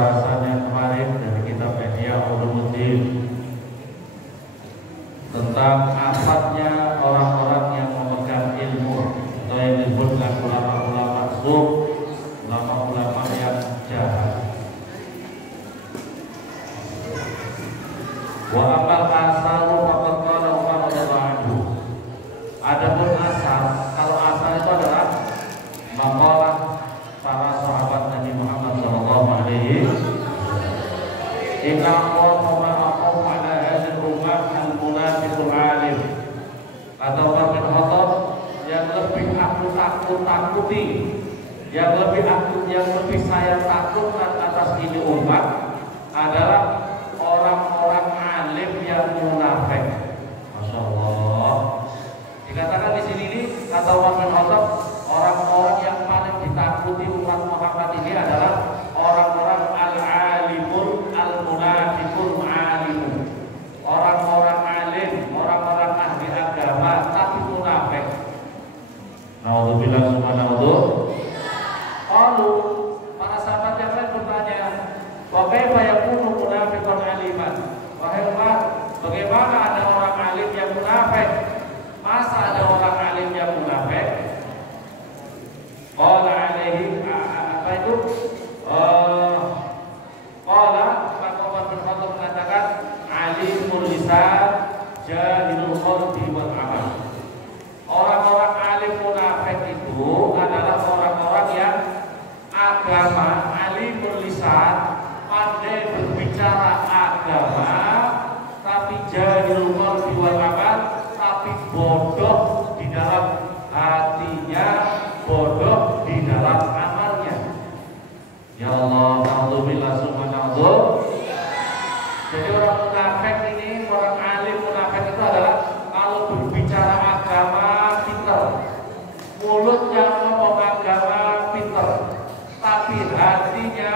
pembahasannya kemarin dari kitab Ihya Ulumuddin tentang afatnya orang-orang yang memegang ilmu atau yang disebutkan ulama-ulama su, ulama-ulama yang jahat. Wa amal asaru faqad qala Umar radhiyallahu anhu. Adapun asar, kalau asar itu adalah maqalah para sahabat Nabi Muhammad sallallahu alaihi wasallam. Inna Allahu ma'akum ala hadhihi ummah al-munafiqul alim. Kata Umar bin Khattab, yang lebih aku takuti, yang lebih saya takutkan atas ini umat adalah orang-orang alim yang munafik. Masya Allah. Dikatakan di sini ini kata Umar bin Khattab, orang-orang yang paling ditakuti umat Muhammad ini adalah orang-orang al-alimul al-munafiqul alimun. Orang-orang alim, orang-orang ahli agama tapi munafik. Naudzubillah subhanahu. Lalu para sahabat yang lain bertanya, wa kaifa yakunu munafiqun aliman? Wahai Umar, bagaimana ada orang alim yang munafik? Masa ada orang alim yang munafik? Qala alaihi apa itu? Qala maka Umar bin Khattab mengatakan alimul lisan jahilul qalbi wal amal. Orang-orang alim munafik itu adalah orang-orang yang agama, alimul lisan, pandai berbicara agama, tapi jahilul qalbi wal amal, tapi bodoh di dalam hatinya, bodoh di dalam amalnya. Ya Allah, alhamdulillah subhanallah. Jadi orang munafik ini, orang alim munafik itu adalah kalau berbicara agama pinter, mulutnya ngomong agama pinter, tapi hatinya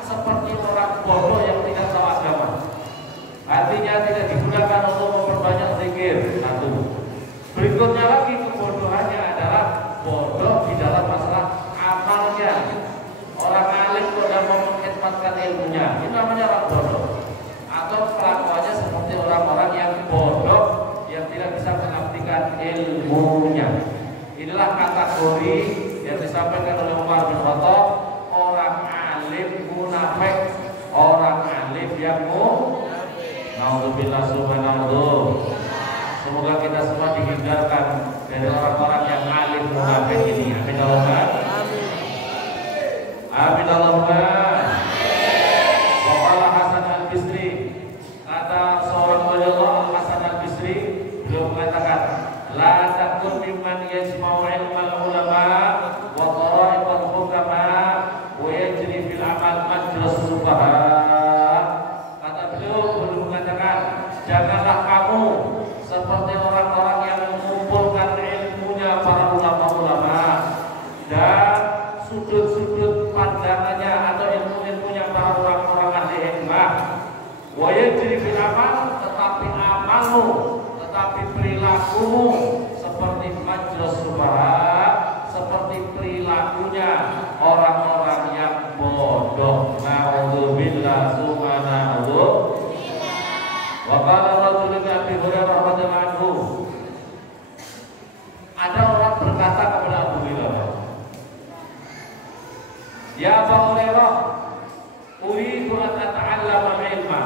seperti orang bodoh yang tidak tahu agama. Hatinya tidak digunakan untuk memperbanyak zikir. Satu. Berikutnya lagi kebodohannya adalah bodoh di dalam masalah amalnya. Orang alim sudah mengkhidmatkan ilmunya, itu namanya orang bodoh. Atau kelakuannya seperti orang-orang yang bodoh yang tidak bisa mengabdikan ilmunya. Inilah kategori yang disampaikan oleh Umar bin Khattab, orang alim munafik, orang alim yang naudzubillah subhanallah. Semoga kita semua dihindarkan dari orang-orang yang alim munafik ini. Amin Allahumma. Amin Allahumma. Waqala Hasan al-Bisri, kata seorang ulama Hasan al-Bisri, beliau mengatakan, la takun mimman yajma'u ilmal ulama wa qara'ibal hukama wa yajri fil amal majlis subaha. Kata beliau mengatakan, janganlah kamu seperti orang-orang yang mengumpulkan ilmunya para ulama-ulama dan sudut-sudut pandangannya atau ilmu-ilmunya para orang-orang ahli hikmah. Wa yajri fil amal, tetapi amalmu, tetapi perilakumu seperti majlis subaha, seperti perilakunya orang-orang yang bodoh. Naudzubillah subhanahu. Wa qala rajulun li Abi Hurairah radhiyallahu anhu. Ada orang berkata kepada Abu Hurairah, ya Abu Hurairah, uridu an ata'allama ilma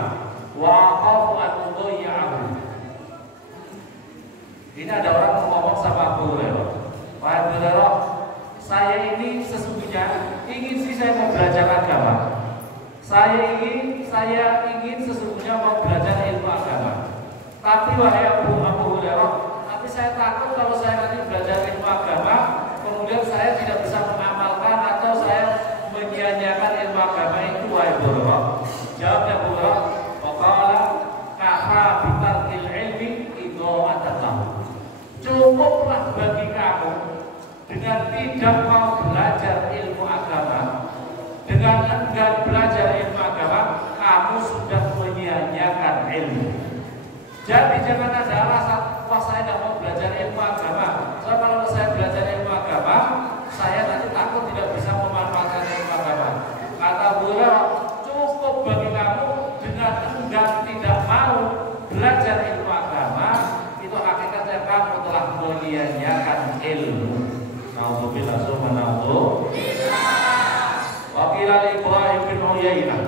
wa akhafu an udhi'ahu. Ini ada orang ngomong sama Abu Hurairah, Pak Abu Hurairah, saya ini sesungguhnya ingin saya mau belajar agama. Saya ingin sesungguhnya mau belajar ilmu agama. Tapi wahai Abu Hurairah, tapi saya takut kalau saya nanti belajar ilmu agama, kemudian saya tidak bisa mengamalkan atau saya menyia-nyiakan ilmu agama itu. Wahai Abu Hurairah, jawabnya Abu Hurairah, waqala kafa bitarkil ilmi idha'atan. Cukuplah bagi kamu dengan tidak mau belajar ilmu agama, dengan enggan belajar ilmu agama, kamu sudah menyia-nyiakan ilmu. Jadi jangan ada alasan, wah saya tidak mau belajar ilmu agama. So kalau saya belajar ilmu agama, saya nanti takut tidak bisa memanfaatkan ilmu agama. Kata beliau, Uyainah.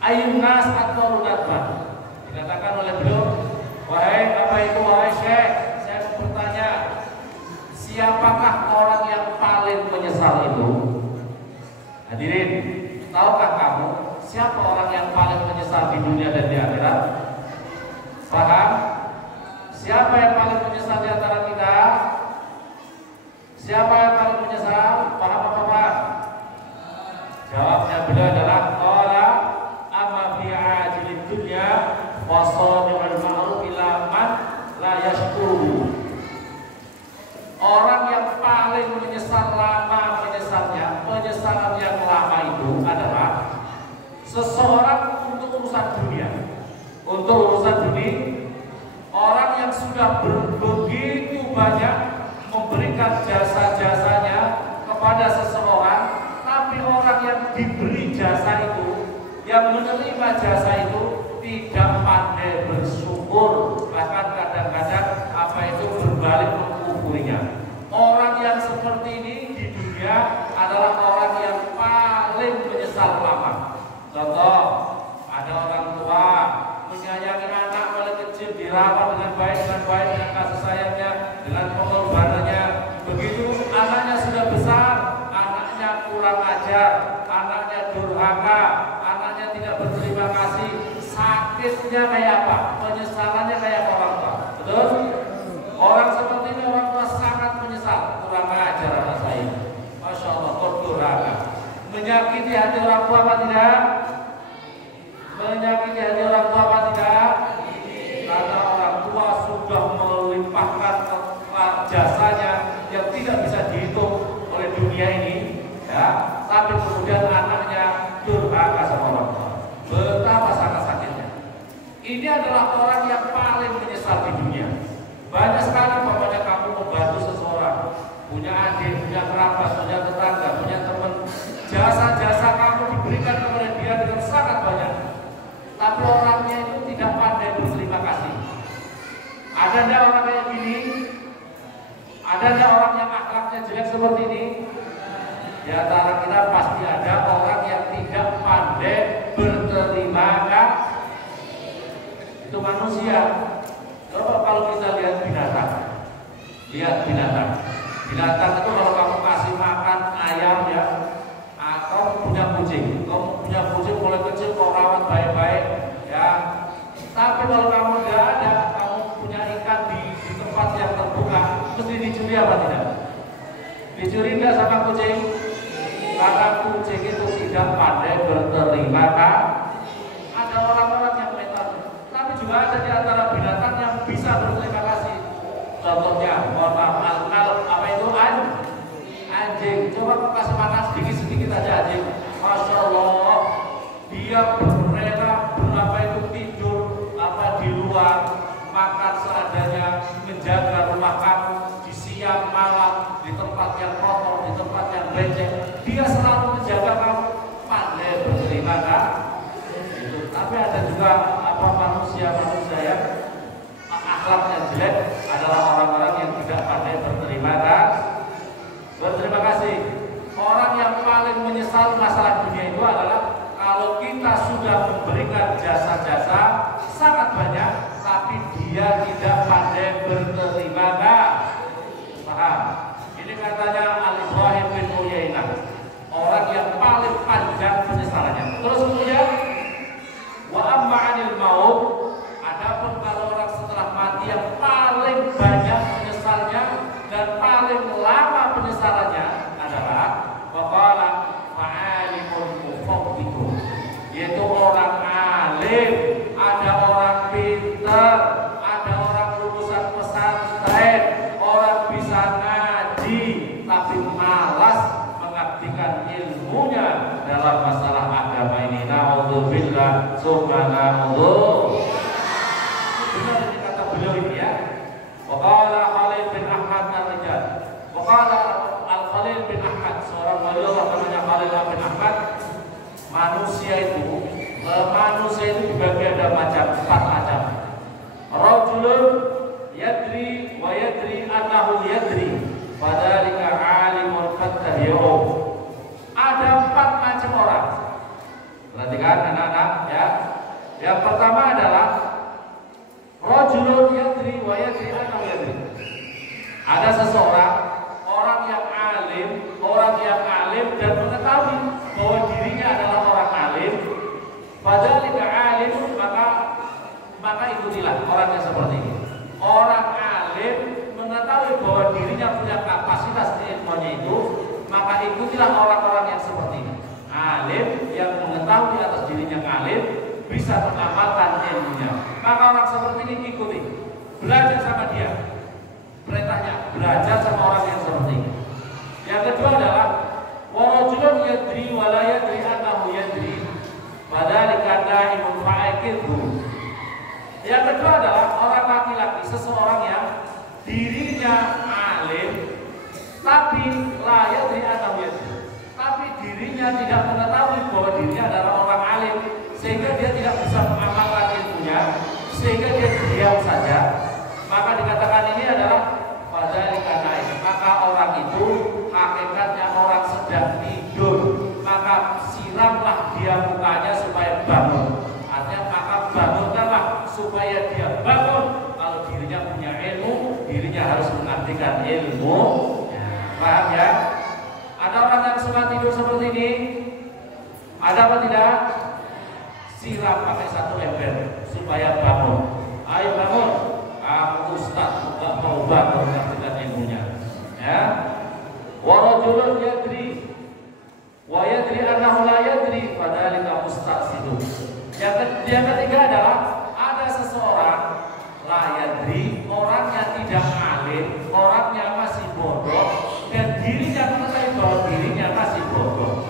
Ayun nas atau nadban. Dikatakan oleh beliau, wahai Syekh, saya mau bertanya, siapakah orang yang paling menyesal itu? Hadirin, tahukah kamu siapa orang yang paling menyesal di dunia dan di akhirat? Paham? Siapa yang paling menyesal di antara kita? Siapa yang paling menyesal? Paham apa Pak? Jawabnya beliau adalah qala amma fi ajilid dunya wa sadiqul ma'ruf ila man la yashkuru. Orang yang paling menyesal lama penyesalan yang lama itu adalah seseorang untuk urusan dunia. Untuk urusan dunia, orang yang sudah begitu banyak memberikan jasa-jasanya kepada seseorang, tapi orang yang diberi jasa itu, yang menerima jasa itu tidak pandai bersyukur, bahkan kadang-kadang apa itu berbalik mengkufurinya. Orang yang seperti ini di dunia adalah orang yang paling menyesal lama. Contoh, ada orang tua menyayangi anak mulai kecil, dirawat dengan baik, dengan kasih sayangnya, dengan pengorbanannya. Begitu anaknya sudah besar, anaknya kurang ajar, anaknya durhaka, anaknya tidak berterima kasih. Sakitnya kayak apa? Penyesalannya kayak orang tua. Betul? Orang seperti ini orang tua sangat menyesal, kurang ajar anak saya. Masya Allah, kok durhaka. Menyakiti hati orang tua apa tidak? Menyakiti hati orang tua apa tidak? Karena orang tua sudah melimpahkan jasanya yang tidak bisa dihitung oleh dunia ini, ya. Tapi kemudian anaknya durhaka sama orang tua. Betapa sangat sakitnya. Ini adalah orang yang paling menyesal di dunia. Banyak sekali pokoknya kamu membantu seseorang, punya adik, punya kerabat, punya tetangga, punya teman, jasa-jasa kamu diberikan kepada dia dengan sangat banyak. Tapi orangnya itu tidak pandai berterima kasih. Ada enggak orang kayak gini? Ada enggak orang yang akhlaknya jelek seperti ini? Di antara kita pasti ada orang yang tidak pandai berterima kasih. Itu manusia. Coba kalau kita lihat binatang. Lihat binatang. Binatang itu kalau kamu kasih makan ayam ya, atau punya kucing, mulai kecil kau rawat baik-baik ya. Tapi kalau kamu tidak ada, kamu punya ikan di tempat yang terbuka, mesti dicuri apa tidak? Dicuri enggak sama kucing? Karena kucing itu tidak pandai berterima kasih. Ada orang-orang yang mental, tapi juga ada di antara binatang yang bisa berterima kasih. Contohnya, mohon maaf, apa itu anjing. Coba kau kasih makan sedikit aja anjing. Masya Allah, dia berrela berapa itu tidur di luar, makan seadanya, menjaga rumah kamu di siang malam, di tempat yang kotor, di tempat yang becek. Dia selalu menjaga kamu, pandai berterima kasih. Tapi ada juga manusia yang akhlaknya jelek adalah orang-orang yang tidak pandai berterima kasih. Orang yang paling menyesal masalah dunia itu adalah kalau kita sudah memberikan jasa-jasa sangat banyak, tapi dia tidak pandai berterima kasih. Paham? Ini katanya Al-Ibrahim bin Uyainah, orang yang paling panjang penyesalannya. Terus kemudian wa amma 'anil maut, adapun kalau orang setelah mati yang paling banyak penyesalnya dan paling lama penyesalannya adalah waqala fa'alimun mufaqqihun, yaitu orang alim, ada orang pintar, ada orang lulusan pesantren, orang bisa ngaji tapi malas mengabdikan ilmunya dalam masalah agama ini. Na'udzubillah, subhanallah. Benar ini kata beliau ini ya. Waqala Khalil bin Ahmad al-Rijal. Waqala Al-Khalil bin Ahmad, seorang wali Allah namanya Khalil bin Ahmad. Manusia itu dibagi ada empat macam. Rajulun yadri wa yadri annahu yadri, fadzalika alimun fattabi'u. Ada 4 macam orang. Perhatikan anak-anak ya. Yang pertama adalah rajulun yadri wa yadri annahu yadri. Ada seseorang orang yang alim dan mengetahui bahwa dirinya adalah orang alim. Fadzalika alim, maka ikutilah orang yang seperti ini. Orang alim mengetahui bahwa dirinya punya kapasitas ilmunya itu, maka ikutilah orang-orang yang seperti ini. Alim yang mengetahui atas dirinya alim, bisa mengamalkan ilmunya, maka orang seperti ini ikuti, belajar sama dia. Perintahnya belajar sama orang yang seperti ini. Yang kedua adalah warajulun yadri wa la yadri annahu yadri, fadzalika na'imun fa'ikidhu. Yang kedua adalah orang laki-laki, seseorang yang dirinya alim tapi la yadri annahu yadri, tapi dirinya tidak mengetahui bahwa dirinya adalah orang alim, sehingga dia tidak bisa mengamalkan ilmunya, sehingga dia diam saja. Maka dikatakan ini adalah fadzalika naim, maka orang itu hakikatnya orang sedang tidur, maka siramlah dia mukanya supaya bangun. Artinya maka bangunkanlah supaya dia bangun. Kalau dirinya punya ilmu, dirinya harus mengabdikan ilmu. Paham ya? Ada orang yang suka tidur seperti ini? Ada apa tidak? Siram pakai satu ember supaya bangun. Ayo bangun. Aku ustaz enggak mau bangun dengan ilmunya. Ya. Wa rajulun yadri wa yadri annahu la yadri, fadzalika mustaqsidu. Yang ketiga adalah ada seseorang la yadri, orangnya tidak alim, orangnya masih bodoh, dan dirinya mengetahui bahwa dirinya masih bodoh.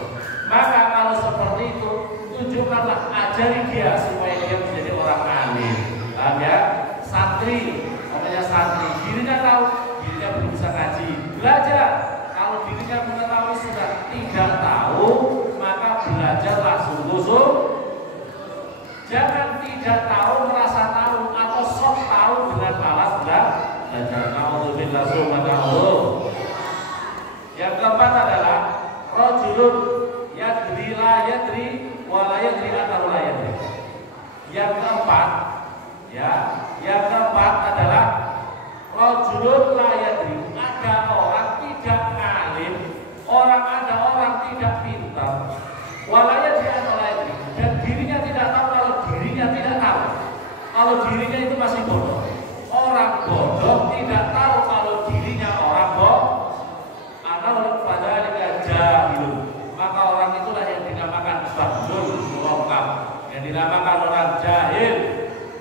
Maka kalau seperti itu, tunjukkanlah, ajari dia supaya dia menjadi orang alim. Paham ya? Santri, namanya santri, dirinya tahu, dirinya belum bisa ngaji, belajar. Kalau dirinya mengetahui sudah tidak tahu, maka belajarlah sungguh-sungguh. Jangan tidak tahu merasa tahu atau sok tahu dengan malas belajar. Nauzubillah subhanallah. Yang keempat adalah rajulun yadri la yadri wa la yadri annahu la yadri. Yang keempat, ya, yang keempat adalah rajulun la yadri. Ada orang tidak alim, ada orang tidak pintar, wa la yadri annahu la yadri, dan dirinya tidak tahu kalau dirinya tidak tahu. Kalau dirinya itu masih bodoh. Orang bodoh tidak tahu kalau dirinya orang bodoh. Anal fadzalika jahilun. Maka orang itulah yang dinamakan bahlul murakkab, yang dinamakan orang jahil.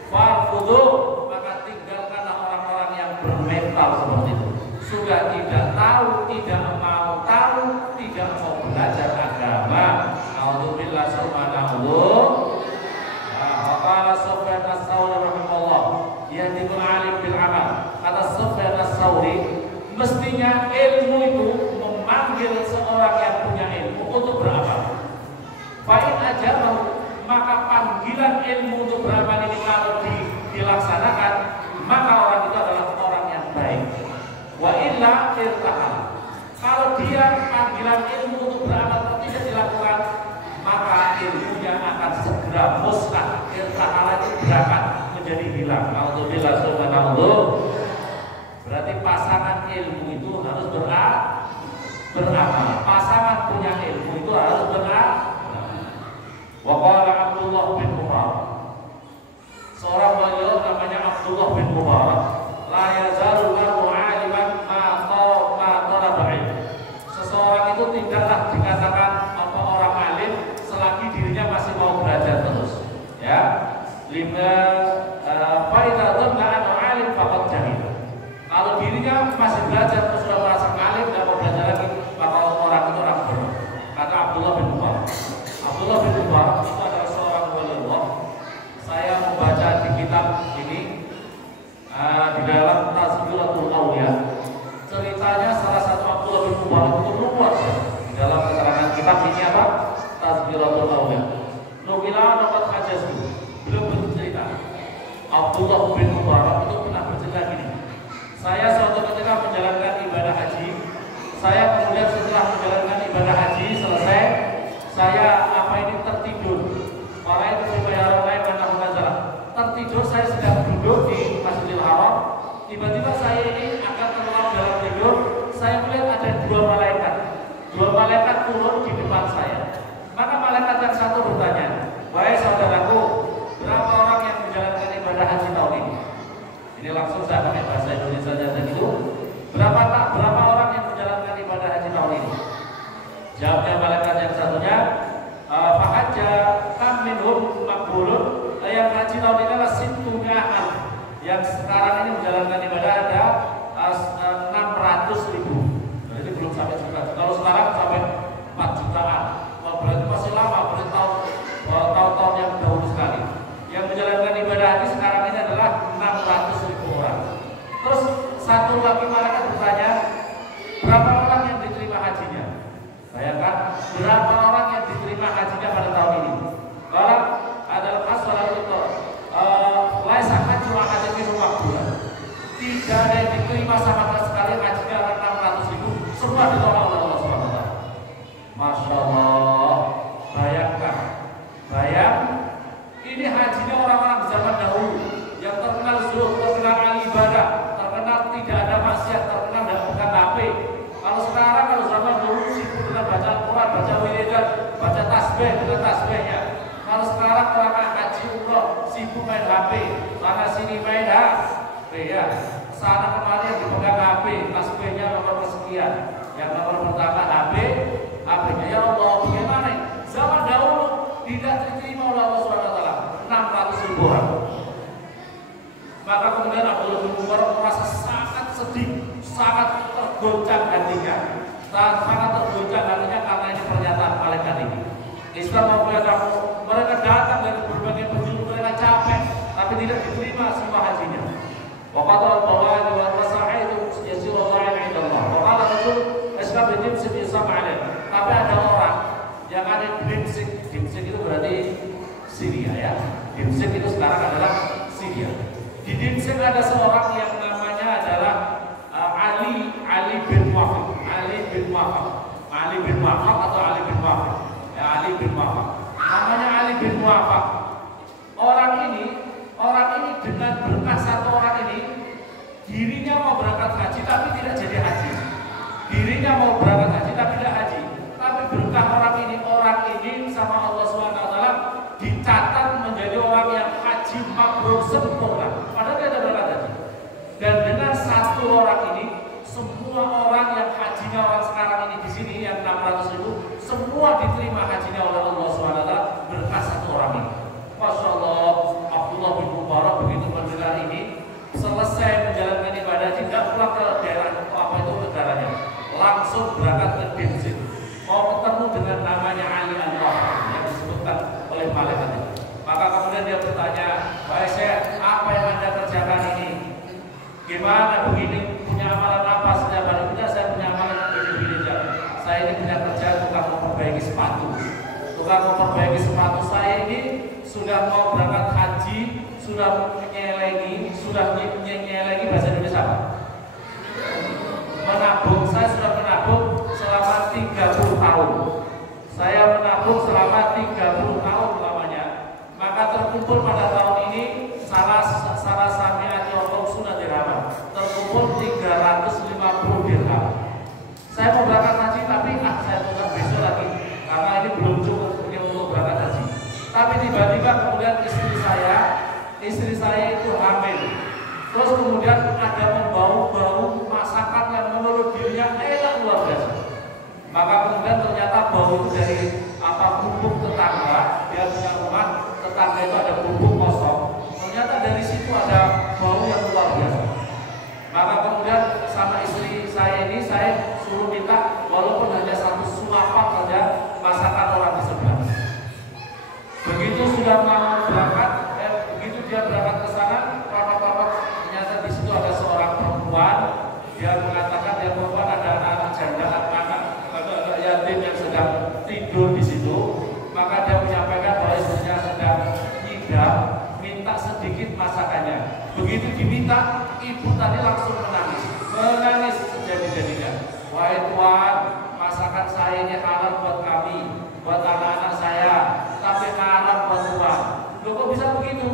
Farfudu, maka tinggalkanlah orang-orang yang bermental seperti itu. Sudah tidak tahu, tidak mau tahu, tidak mau belajar agama. Alhamdulillah subhanallah. Qala Sufyan as-Tsauri rahimahullah, yadikul alim bil amal. Kata Sufyan as-Tsauri, mestinya ilmu itu memanggil seorang yang punya ilmu untuk beramal. Fa'in ajabahu, maka panggilan ilmu untuk beramal ini kalau dilaksanakan, maka orang itu adalah orang yang baik. Wa illa irtahal, kalau dia panggilan ilmu untuk beramal tidak dilakukan, maka ilmunya akan segera musnah. Irtahal itu berangkat menjadi hilang. Alhamdulillah subhanallah. Berarti pasangan ilmu itu harus beramal. Pasangan punya ilmu itu harus beramal. Wa qala Abdullah bin Mubarak, seorang beliau namanya Abdullah bin Mubarak, la yazalu lahu aliman ma talaba ilm. Seseorang itu tidaklah dikatakan apa orang alim selagi dirinya masih mau belajar terus. Ya. Lima faida dhanna anhu alim faqad jahil. Kalau dirinya masih belajar terus sudah merasa alim, tidak mau belajar lagi, maka orang itu orang bodoh. Kata Abdullah bin Mubarak. Abdullah bin Mubarak itu adalah seorang wali Allah. Saya membaca di kitab ini di dalam Tazkiratul Awliya, ceritanya salah satu Abdullah bin Mubarak itu luar di dalam keterangan kitab ini apa? Tazkiratul Awliya. Nukila dapat hajaz, belum bercerita. maqbulun. Yang haji tahun ini adalah situnga'an. Yang sekarang ini menjalankan ibadah ada 600.000. Jadi belum sampai juta. Kalau sekarang sampai 4 jutaan. Berarti masih lama, berarti tahun-tahun yang dahulu sekali. Yang menjalankan ibadah haji sekarang ini adalah 600.000 orang. Terus satu lagi malaikat bertanya, berapa orang yang diterima hajinya? Bayangkan berapa orang yang diterima hajinya pada tahun ini? Kalau adalah masalah itu, laisa haji wa haji min maqbulan. Tidak ada yang diterima sama sekali hajinya 600.000, semua ditolak oleh Allah SWT. Masya Allah, bayang, ini hajinya orang-orang zaman dahulu yang terkenal zuhud, terkenal ahli ibadah, terkenal tidak ada maksiat, terkenal tidak pegang HP. Kalau sekarang, kalau zaman dulu sibuk dengan baca Al-Quran, baca wiridan, baca tasbih dengan tasbihnya. Kalau sekarang orang haji umroh sibuk main HP, sana sini main HP ya, sana kemari yang dipegang HP, tasbihnya nomor sekian, yang nomor pertama HP-nya. Ya Allah, bagaimana? Zaman dahulu tidak diterima oleh Allah SWT 600.000 orang. Maka kemudian Abdullah bin Umar merasa sangat sedih, sangat tergoncang hatinya, karena ini pernyataan malaikat ini. Islam mereka datang dari berbagai penjuru, mereka capek, tapi tidak diterima semua hajinya. Waqata al-bawadi wa al-masa'i itu yasirullah indallah. Waqala Rasul Islam bidimsik Islam alaih. Tapi ada orang yang ada di Dimsik itu berarti Syria ya. Dimsik itu sekarang adalah Syria. Di Dimsik ada seorang yang namanya adalah Ali bin Wahab atau Ali bin Wahab. Ya, Ali bin Wahab. Namanya Ali bin Wahab. Orang ini dengan berkah satu orang ini, dirinya mau berangkat haji tapi tidak jadi haji. Dirinya mau berangkat haji tapi tidak haji. Tapi berkah orang ini sama Allah SWT dicatat menjadi orang yang haji mabrur sempurna. Padahal dia ada berangkat haji. Dan dengan satu orang ini, semua orang yang hajinya orang sekarang ini di sini yang 600.000 semua diterima hajinya oleh Allah SWT berkah satu orang ini. Masya Allah, Abdullah bin Mubarak begitu mendengar ini, selesai menjalankan ibadah haji, tidak pulang ke daerah apa itu negaranya, langsung berangkat ke Dimsik, mau ketemu dengan namanya Ali An-Wahab yang disebutkan oleh malaikat itu. Maka kemudian dia bertanya, "Wahai Syekh, apa yang Anda kerjakan ini? Gimana begini? Punya amalan apa setiap hari?" "Tidak, saya punya amalan begini-begini aja. Saya ini punya kerja tukang memperbaiki sepatu. Saya ini sudah mau berangkat haji, sudah menyelengi bahasa Indonesia apa? Menabung. Saya sudah menabung selama 30 tahun. Saya menabung selama 30 tahun lamanya. Maka terkumpul pada tahun ini salah sami'ati Allah sunnah dirham. Terkumpul 350 dirham. Saya mau berangkat haji tapi saya tunggu besok lagi karena ini belum cukup untuk berangkat haji. Tapi tiba-tiba kemudian istri saya itu hamil. Terus kemudian ada bau masakan yang menurut dirinya enak luar biasa. Maka kemudian ternyata bau itu dari bubuk tetangga. Dia punya rumah, tetangga itu ada bubuk kosong. Ternyata dari situ ada bau yang luar biasa. Maka kemudian sama istri saya ini saya suruh minta walaupun hanya satu suapan saja masakan orang di sebelah. Begitu sudah mau berangkat, begitu dia berangkat ke sana, ternyata di situ ada seorang perempuan. Dia mengatakan dia perempuan ada anak janda, anak yatim yang sedang tidur di situ. Maka dia menyampaikan bahwa istrinya sedang ngidam, minta sedikit masakannya. Begitu diminta, ibu tadi langsung menangis sejadi-jadinya. "Wahai Tuhan, masakan saya ini halal buat kami, buat anak-anak saya, tapi haram buat Tuhan." "Loh, kok bisa begitu?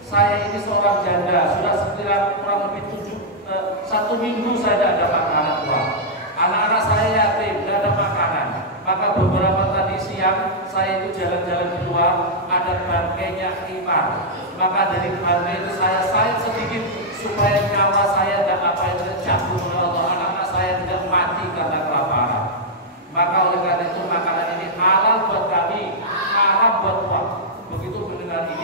Saya ini seorang janda, sudah sekitar kurang lebih 1 minggu saya tidak ada makanan Tuhan. Anak-anak saya yatim, tidak ada makanan. Maka beberapa tadi siang saya itu jalan-jalan di luar, ada bangkainya himar. Maka dari bangkai itu saya sayang sedikit supaya nyawa saya dan apa yang terjatuh oleh Allah, anak-anak saya tidak mati karena kelaparan. Maka oleh karena itu makanan ini halal buat kami, haram buat Tuhan." Begitu mendengar ini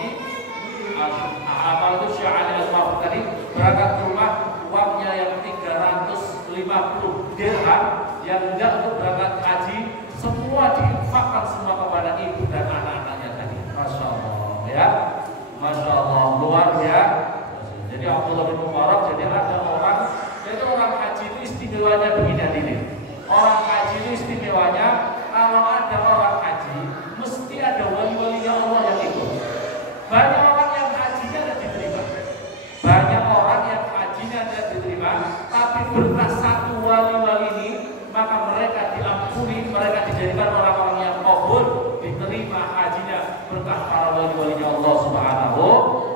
berkah para wali-walinya Allah Subhanahu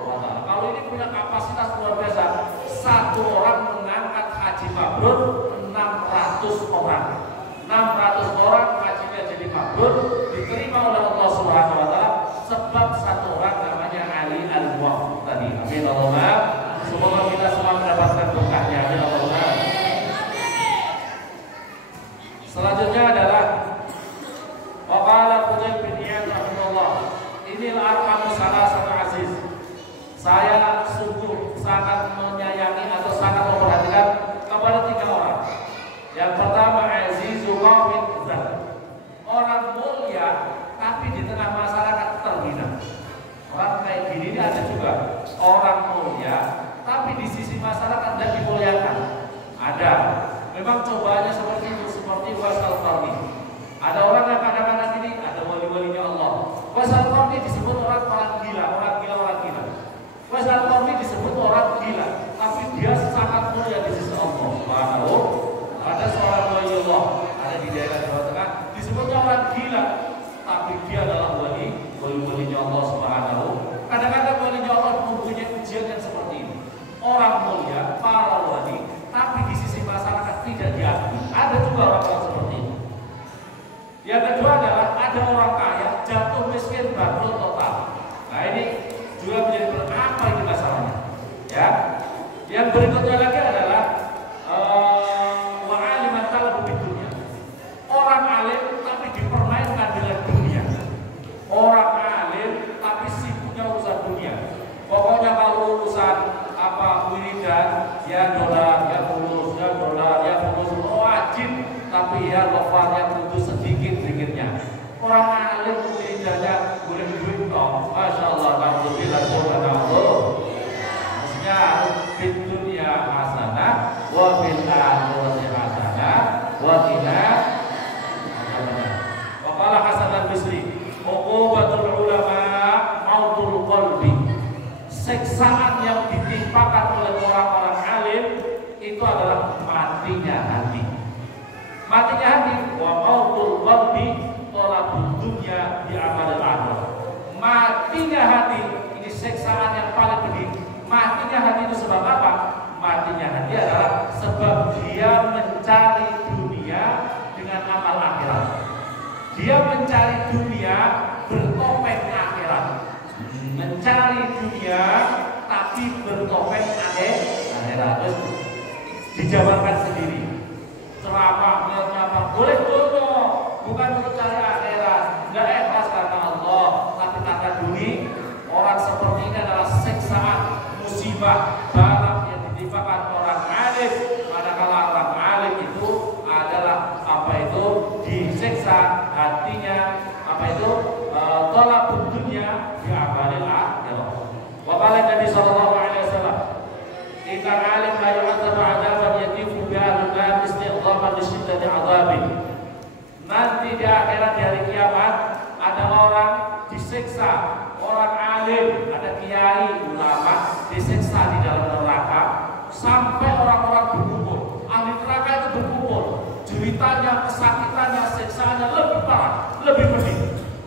wa Ta'ala. Kalau ini punya kapasitas luar biasa, satu orang mengangkat haji mabrur 600 orang. 600 orang hajinya jadi mabrur, diterima oleh Allah Subhanahu wa Ta'ala sebab satu orang namanya Ali Al-Muwaffaq tadi. Amin Allahumma. Semoga kita semua mendapatkan berkahnya. Amin Allahumma. Selanjutnya adalah waqala Fudail bin Iyad rahimahullah, inil arhamu salasatu aziz. Saya sungguh sangat menyayangi atau sangat memperhatikan kepada 3 orang. Yang pertama azizu qaumin zat, orang mulia tapi di tengah masyarakat terhina. Orang kayak gini ini ada juga, orang mulia tapi di sisi masyarakat tidak dimuliakan. Ada. Memang cobaannya seperti itu, seperti Wasal Qarni. Ada orang yang kadang-kadang ini ada wali-walinya Allah. Wasal Qarni disebut orang gila, orang gila. Wasal Qarni disebut orang gila, tapi dia sangat mulia di sisi Allah Subhanahu. Ada seorang wali Allah, ada di daerah Jawa Tengah, disebutnya orang gila, tapi dia adalah wali-walinya Allah Subhanahu. Kadang-kadang walinya Allah mempunyai ujian yang seperti ini. Orang mulia, para wali, tapi di sisi masyarakat tidak diakui. Ada juga orang-orang seperti ini. Yang kedua adalah ada orang kaya jatuh miskin bangkrut total. Nah ini juga menjadi apa ini masalahnya? Ya. Yang berikutnya lagi adalah wa'aliman talab dunia. Orang alim tapi dipermainkan dengan dunia. Orang alim tapi sibuknya urusan dunia. Pokoknya kalau urusan apa wiridan ya dolar, ya fulus, ya dolar, ya fulus wajib, tapi ya lofar yang butuh sedikit-sedikitnya. Orang alim wiridannya boleh duit toh, masya Allah, alhamdulillah, subhanallah. Maksudnya fid dunya hasanah, wa fil akhirati hasanah, wa qina wa qala Hasan al-Bisri, uqubatul ulama mautul qalbi. Seksaan yang ditimpakan oleh orang-orang alim itu adalah matinya hati. Matinya hati, wa mautul qalbi talabud dunya bi amalil akhirah. Matinya hati, ini seksaan yang paling pedih. Matinya hati itu sebab apa? Matinya hati adalah sebab dia mencari dunia dengan amal akhirat. Dia mencari dunia bertopeng akhirat. Mencari dunia tapi bertopeng akhirat. Terus dijabarkan sendiri. Ceramah, nyapa, boleh dulu, bukan untuk cari akhirat, nggak ikhlas karena Allah, tapi karena dunia. Orang seperti ini adalah seksaan, musibah, balak yang ditimpakan orang alim. Manakala orang alim itu adalah apa itu disiksa hatinya, apa itu tolak dunia di amalil akhirah. Wa qala Nabi sallallahu alaihi wasallam, "Inna alim la yu'adzab 'adzaban yatifu bi al-nar istiqaman li shiddati 'adzabi." Nanti di akhirat di hari kiamat ada orang disiksa, orang alim, ada kiai, ulama disiksa di dalam neraka sampai orang-orang berkumpul. Ahli neraka itu berkumpul, jeritannya, kesakitannya, siksaannya lebih parah, lebih pedih.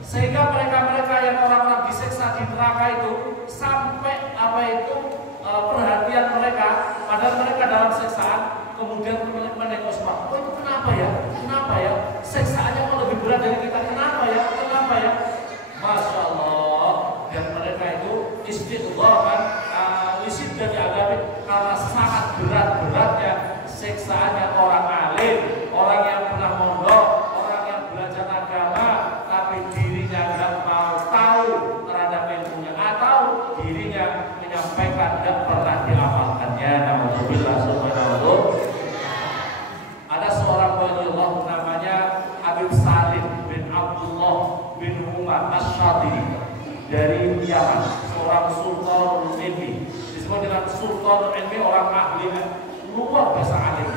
Sehingga mereka-mereka yang orang-orang disiksa di neraka itu sampai apa itu perhatian mereka, padahal mereka dalam siksaan, kemudian menengok semua. Oh itu kenapa ya? Kenapa ya? Siksaannya kok lebih berat dari kita? Kenapa ya? Kenapa ya? Masya Allah. Dan mereka itu istighfar lisit dan diagami karena sangat berat-beratnya siksaannya orang alim, orang yang pernah mondok, orang yang belajar agama, tapi dirinya nggak mau tahu terhadap ilmunya atau dirinya menyampaikan tidak pernah diamalkannya. Alhamdulillah subhanallah. Ada seorang wali Allah namanya Habib Salim bin Abdullah bin Umar Ash-Shadili dari Yaman, seorang sultan ilmi, disebut dengan sultan ilmi, orang ahli luar biasa alim.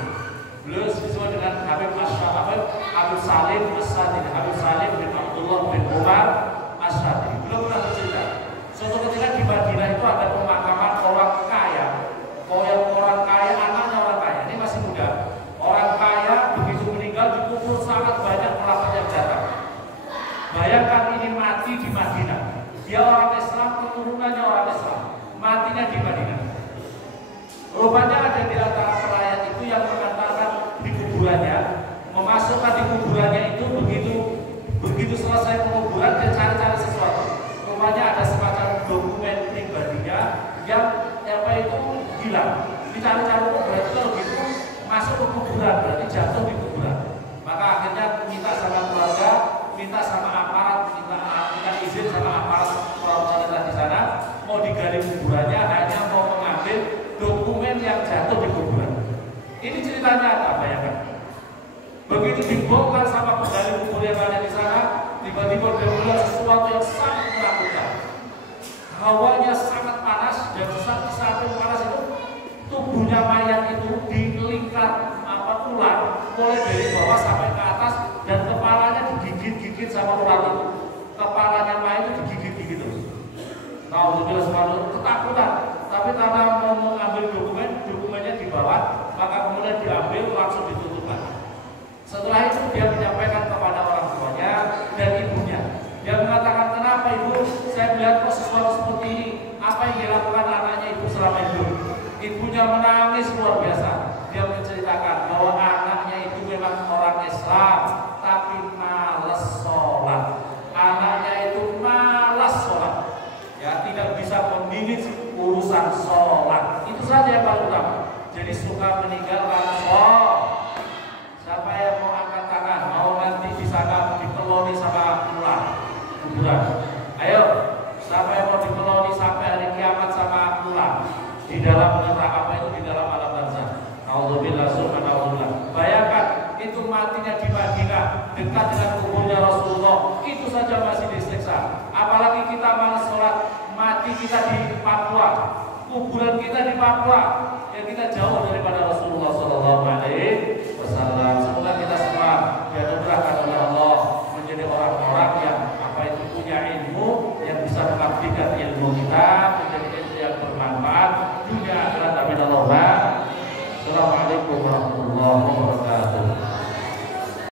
Beliau disebut dengan Habib Salim Ash-Shadili, Habib Salim bin Abdullah bin Umar Ash-Shadili. Beliau pernah bercerita, suatu ketika di Madinah itu ada pemakaman orang kaya. Orang kaya, anaknya orang kaya, ini masih muda. Orang kaya begitu meninggal dikubur sangat banyak kerabat yang datang. Bayangkan ini mati di Madinah. Dia orang Islam, keturunannya orang Islam, matinya di Madinah. Rupanya ada di antara pelayat itu yang mengantarkan di kuburannya, memasukkan di kuburannya itu begitu selesai penguburan dia cari-cari sesuatu. Rupanya ada semacam dokumen pribadinya yang apa itu hilang. Dicari-cari berarti kalau gitu masuk ke kuburan, berarti jatuh di kuburan. Maka akhirnya minta sama keluarga, minta sama aparat, minta izin sama aparat pemerintah di sana, mau digali kuburannya, hanya mau mengambil dokumen yang jatuh di kuburan. Ini ceritanya apa? Bayangkan. Begitu dibongkar sama penggali kubur yang ada di sana, tiba-tiba dia melihat sesuatu yang sangat menakutkan. Hawanya sangat panas dan di samping panas itu tubuhnya mayat itu dilingkar ular, mulai dari bawah sampai ke atas dan kepalanya digigit-gigit sama ular itu. Kepalanya mayat itu digigit-gigit terus. Nah, untuk jelas ketakutan. Tapi karena mau mengambil dokumennya dibawa, maka kemudian diambil langsung ditutupkan. Setelah itu dia menyampaikan kepada orang tuanya dan ibunya. Dia mengatakan, kenapa ibu? Saya melihat sesuatu seperti ini. Apa yang dilakukan anaknya ibu selama hidup? Ibunya menangis luar biasa. Dia menceritakan bahwa anaknya itu memang orang Islam, tapi malas sholat. Anaknya itu malas sholat, ya tidak bisa memanage urusan sholat. Itu saja yang paling utama. Jadi suka meninggalkan sholat. Siapa yang mau angkat tangan, mau nanti di sana dikeloni sama ular kuburan? Ayo, siapa yang mau dikeloni sampai hari kiamat sama ular di dalam neraka? Apa itu di dalam alam barzakh? Alhamdulillah, subhanallah. Bayangkan itu matinya di Madinah, dekat dengan kuburnya Rasulullah. Itu saja masih disiksa. Apalagi kita malas sholat, mati kita di Papua, kuburan kita di Papua, yang kita jauh daripada Rasulullah SAW.